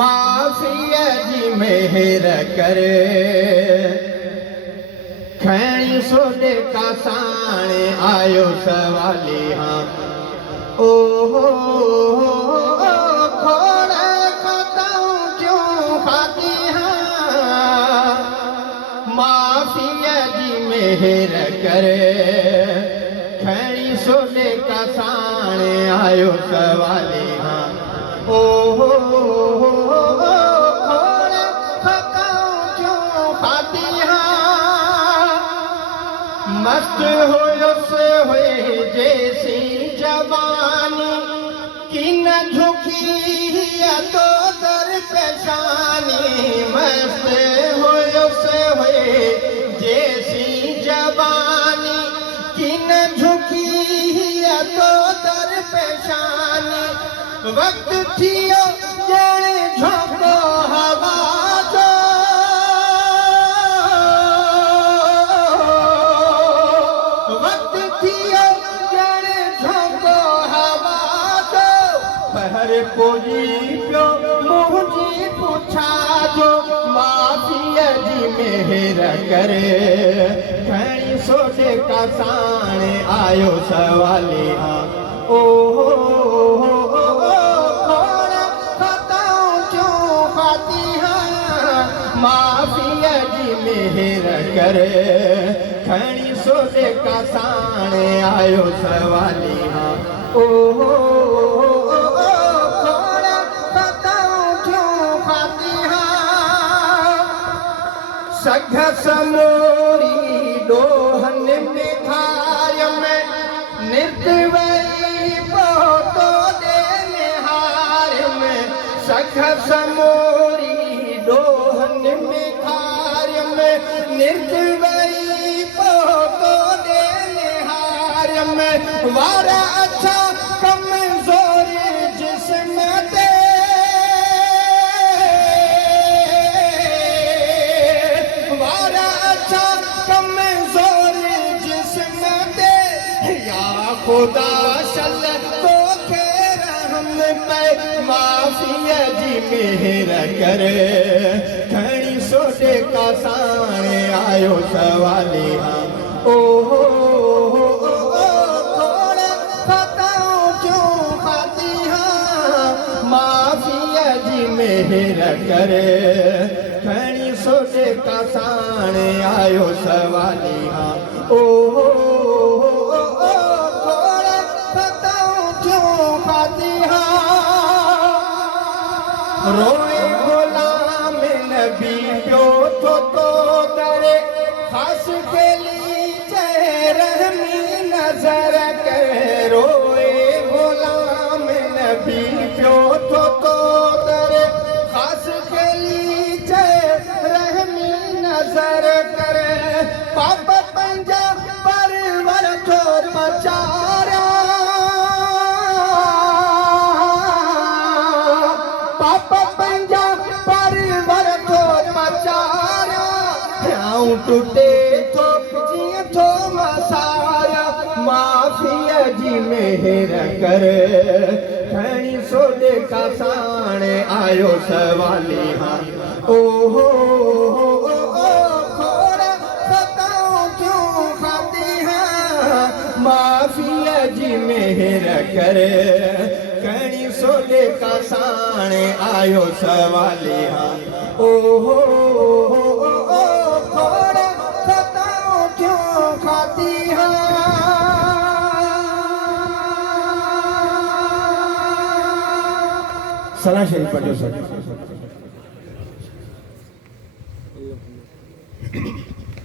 माफ़ीअ जी मेहर करे खैणी सोडे का साणे आयो सवाली हाँ ओ खोड़ खताऊं क्यों खाती हाँ माफ़ीअ जी मेहर करे खैणी सोडे का साणे आयो सवाली हाँ ओ मस्त हुयसि हुए जैसी जवानी कि न झुकी तो दर पेशानी मस्त हुयसि हुए जैसी जवानी कि न झुकी तो दर पेशानी वक्त थियो ॼण झोंको हवा हर कोई पियो मुझी पूछा जो माफ़ीअ जी मेहर करे खैणी सोडे का साणे आयो सवाली हाँ ओ खोड़ खताऊं क्यों खाती हाँ माफ़ीअ जी मेहर करे खैणी सोडे का साणे आयो सवाली हाँ ओ सघस मोरी डोहन में खाय में निर्दवई पोतो दे निहार में सघस मोरी डोहन में खाय में निर्दवई पोतो दे निहार में वारा अच्छा कमजोर जिस्म दे खुदा शल तो के रहम पे माफ़ीअ जी मेहर करे खैणी सोडे का साणे आयो सवाली हाँ ओ खोड़ खताऊं क्यों खाती हाँ माफ़ीअ जी मेहर करे खैणी सोडे का साणे आयो सवाली हाँ ओ रोए गुलाम नबी प्यो तो दरे खास के लीचे रहमी नजर करे रोए गुलाम नबी प्यो तो दरे खास के लीचे रहमी नजर करे पाप पंजा परवर तो बचारा टूटे तो जिए तो मसाया माफ़ीअ जी मेहर करे खैणी सोडे का साणे आयो सवाली हाँ ओ खोड़ खताऊं क्यों खाती हाँ माफ़ीअ जी मेहर करे खैणी सोडे का साणे आयो सवाली हाँ ओ खाती हाँ सलाह शरीफ पढ़ो सर